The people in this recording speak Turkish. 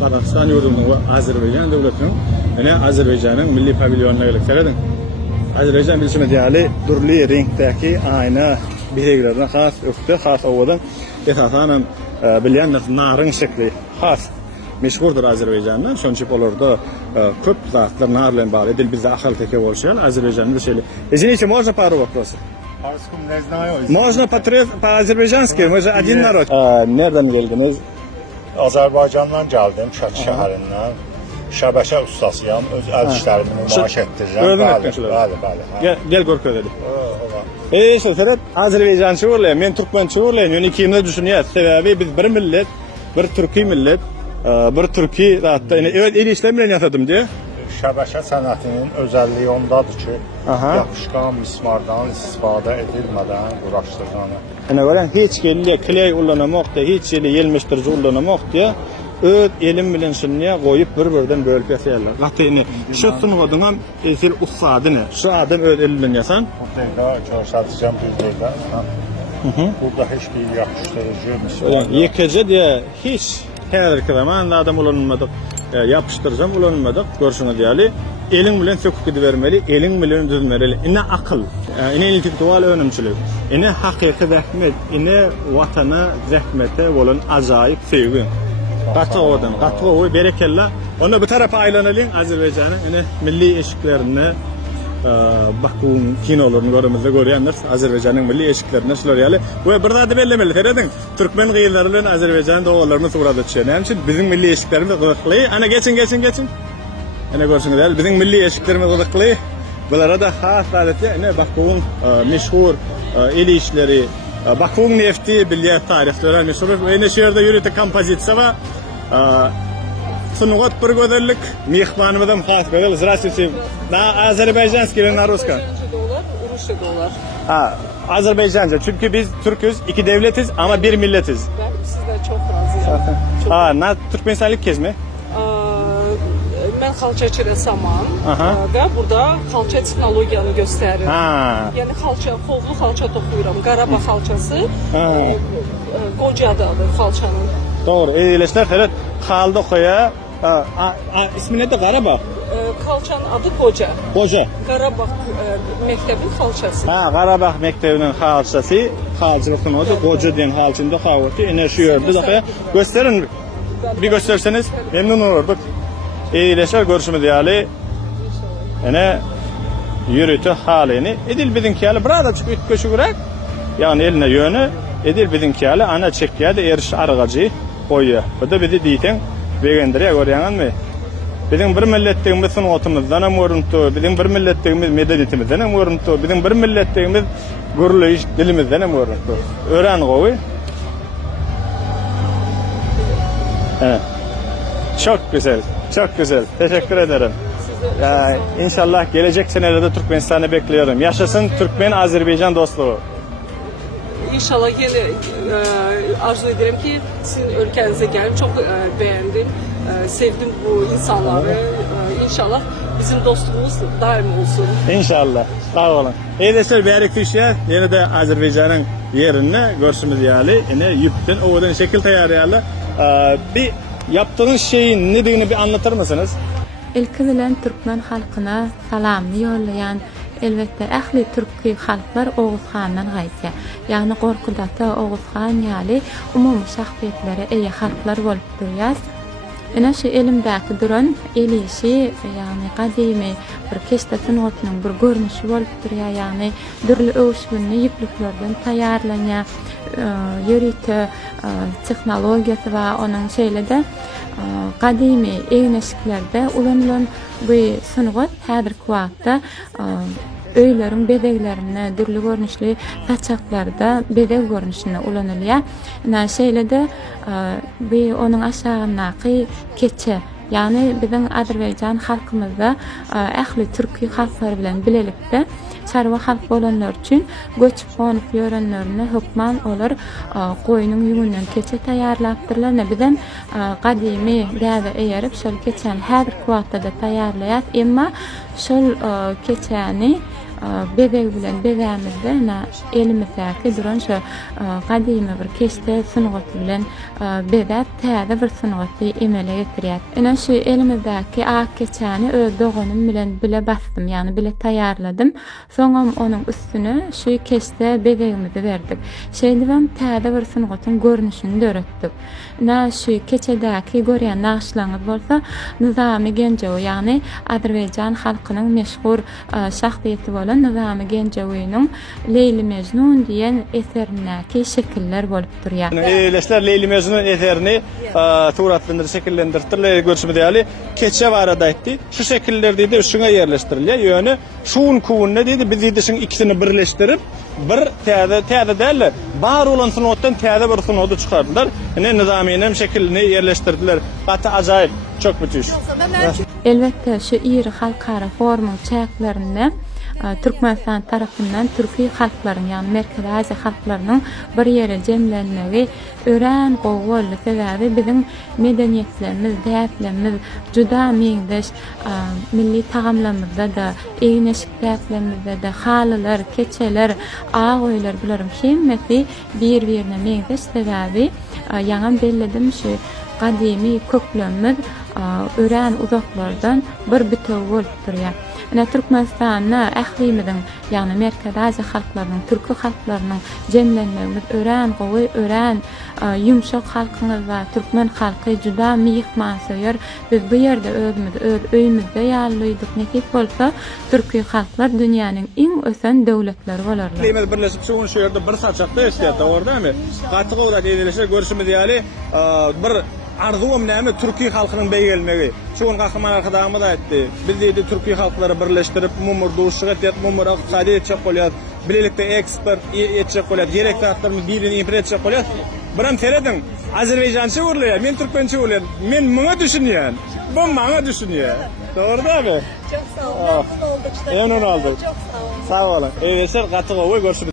Qozog'iston yurtini va Ozarbayjon devlatining yana Ozarbayjonning milliy pavilyonuna kelib Ozarbayjon bilishimizde turli renkdagi ayna belgilerden xas öktü, xas ovadan esasen bilyanlar narın şekli xas meşhurdur Azerbaycan'da. Şonun için olurdu köp zatlar narlen var. Edil bizde akıl teke oluşuyor. Azerbaycan'da şöyle. Извините, можно пару вопросов? По-русскому не знаю. Можно по-азерbaycanски? Мы же один народ. Nereden geldiniz? Azərbaycandan gəldim, Şəki şəhərindən. Şəbəkə ustasıyam, öz əl işlərimi nümayiş etdirirəm. Bəli. Gel Gorko dedi. İşte Ferhat, Azerbaycançı olayım, men Türkmençi olayım. Yani ikimiz düşünüyoruz. Sebebi biz bir millet, bir Türkiye millet, bir Türkiye hatta evet el işlemle yaşadım diye. Şəbəkə sənətinin özəlliyi ondadır ki, yapışqan mismardan istifadə edilmədən quraşdırılanı. Yani gören hiç geliyor, kley ullanamak da, hiç geliyor, yelmiştirici ullanamak diye, öz elim bilen şunniye koyup bir-birden bölüp yaşayarlar. Hatta yani şu sunuğuduna esir ustadı ne? Şu adam öz elinden yasan. Burada göstərəcəm bir dəqiqə. Burada heç bir yapışdırıcı mismardan. Yekece diye hiç her zaman adam ulanmadık. Yapıştıracağım ulanmadık görüşüne diyali elin bilen söküp gidivermeli, elin bilen düzmeli. İne akıl, ine intellektual önümçülük, ine hakiki zahmet, ine vatana zahmete olan acayip sevgi. Katı odan, katı oyu berekella. Onu bu tarafa aylanalım Azerbaycan'ın ine milli eşiklerine bakın kinolarını görümüzde görüyenler Azerbaycan'ın milli eşiklerine şular yali. Bu burada da bellemeli Feridun. Türkmen gıyırlarının Azerbaycan'ın doğularını sonra düşüyor. Yani için bizim milli eşiklerimiz kılıklı. Ana geçin. Ana görsünüz değil. Bizim milli eşiklerimiz kılıklı. Bunlara da has adeti. Ne bakın meşhur el işleri. Bakın nefti bilye tarihleri meşhur. Yine şehirde yürütü kompozisiya var. Sunuğat bir gözellik, mihmanımızdan has gözel. Здравствуйте. На азербайджанский или на русском? $10, Ha, Azerbaycanca. Çünkü biz Türk'üz, iki devletiz ama bir milletiz. Ben sizden çok razıyım. Ha, na Türkmenistalik kezmi? Ben xalçaçı rəssamam və burada xalça texnologiyanı göstərir. Yəni xovlu xalça toxuyuram. Qarabağ xalçası Qocadadır xalçanın. Doğru. Eyleşler Ferhat Xaldı Xoya. İsmi nedir Qarabağ? Xalçanın adı Qoca. Qoca. Qarabağ məktəbin xalçası. Qarabağ məktəbinin xalçası, xalçılığın adı Qoca diyen xalçında xavati. Yine şu yerde de gösterin. Bir gösterseniz memnun olurduk. Eyleşler görüşümü diyali. Yine yürütü halini. Edil bizimki hali burada çıkıp köşüğürek. Yani eline yönü. Edil bizimki hali ana çekiye de eriş argacı koyuyor. Bu da bizi diyten beğendiriyor görüyorsun mu? Bizim bir milletliğimiz sunuğatimizden hem örüntü, bizim bir milletliğimiz medeniyetimizden hem örüntü, bizim bir milletliğimiz guruluş dilimizden hem örüntü. Öğren koyu. Evet. Çok güzel, çok güzel. Teşekkür ederim. İnşallah gelecek senelerde Türkmenistan'ı bekliyorum. Yaşasın Türkmen-Azerbaycan dostluğu. İnşallah yine arzu ederim ki sizin ülkenize gelip çok beğendim, sevdim bu insanları. İnşallah bizim dostluğumuz daim olsun. İnşallah. Sağ olun. Eyleşler bir kişiye yine de Azerbaycan'ın yerine görsümüz yali. Yine yüpten ovadan şekil tayarıyla. Bir yaptığınız şeyin nedeni bir anlatır mısınız? Elkizilen Türkmen halkına salamını yollayan elbette ähli Türkiye halklar Oğuz Xan'dan gaýtdy. Yani Gorkudatda Oğuz Xan ýaly umumy şahsiýetlere eýe halklar bolup durýar. Ene şu elimdäki duran el işi yani gadymy bir keşte sunugatynyň bir görnüşi bolup durýar. Yani dürli öwüşgünli ýüplüklerden taýýarlanýar ýörüte tehnologiýasy we onuň şeýlede gadymy egneşiklerde ulanılan bu sunugat häzirki wagtda öýlerin bedeglerine, dürli görnüşli saçaklarda bedeg görnüşine ulanylýar. Näme şeýlede bu onuň aşagynaky keçe yani bizim Azerbaycan halkymyzda ähli Türkiye halklary bilen bilelikde çarwa halk bolanlar üçin göçüp gonyp ýörenlerine hukman olar goýunyň ýüngünden keçe taýýarlapdyrlar. Bizden gadymy däze eýerip şol keçen häzirki wagtda da taýýarlaýar. Emma şol keçäni bedeg bilen bezämizde elimizdäki duran şu gadymy bir keşte sunugaty bilen bezäp täze bir sunugaty emele getirýär. Ene şu elimizdäki ak keçäni öz doganym bilen bile bastym, ýani bile taýýarladym. Soňam onuň üstüne şu keşte bezegimizi berdik. Şeýdibem täze bir sunugatyň görnüşini döretdik. Şu keçedäki görýän naşlaňyz bolsa Nizami Gencewi, ýani Azerbaýjan halkynyň meşhur şahsiýeti bolan Nizami Gencewi'niň Leyli Mecnun diýen eserindäki şekiller bolup durýar. Eýleşler Leyli Mecnun eserini suratlandyryp şekillendirdiler, görüşmedi ýaly keçe barada aýtdy. Şu şekiller diýdi, şuňa ýerleşdirilýär. Ýöne şuň kuwunna diýdi, biz diýdi şuň ikisini birleşdirip bir täze däl, bar olan sunotdan täze bir sunoty çykardylar. Ene Nizami'nin şekilini ýerleşdirdiler. Gaty ajaýyp, çok müthiş. Elbette şu iri halkara formun çäklerinde Türkmenistan tarapyndan türki halklaryň, ýani Merkezi Aziýa halklarynyň bir ýere jemlenmegi ören gowgolly sebäbi biziň medeniýetlerimiz, däplerimiz juda meňdeş milli tagamlarymyzda da, eýneşik däplerimizde de halylar, keçeler, agoýlar bularym hemmesi bir-birine meňdeş sebäbi ýaňam belledim şu gadymy köklenmez ören uzaklardan bir bitew bolup durýar. Ene Türkmenistanyň ählimiziň, ýani Merkezi Aziýa halklarynyň, türki halklarynyň jemlenmegimiz ören gowy, ören ýumşak halkyňyz we türkmen halky juda myhman söýär. Biz bu ýerde özümiz, öz öýümizde ýalydyk. Nekip bolsa türki halklar dünýäniň iň ösen döwletleri bolarlar. Elimiz birleşip şu ýerde bir saçakda ýaşaýar, dogrymy? Gaty gowrat edilişe görüşmedi ýaly bir arzum näme Türkiýe halkynyň beýgelmegi. Şuň gahryman arkadaşym da aýtdy. Biz diýdi Türkiýe halklary birleşdirip mumur duşyk etýär, mumur ykdysady etjek bolýar, bilelikde eksport etjek bolýar, gerekli haklarymyz birini import etjek bolýar. Biram seredin, Azerbaýjança urlýar, men türkmençe urlýar. Men muňa düşünýän, bu maňa düşünýär. Dogrymy? Çok sağ olun. Memnun olduk. Memnun olduk. Çok sağ olun. Sağ olun. Eýleşler gaty gowy görüşürüz.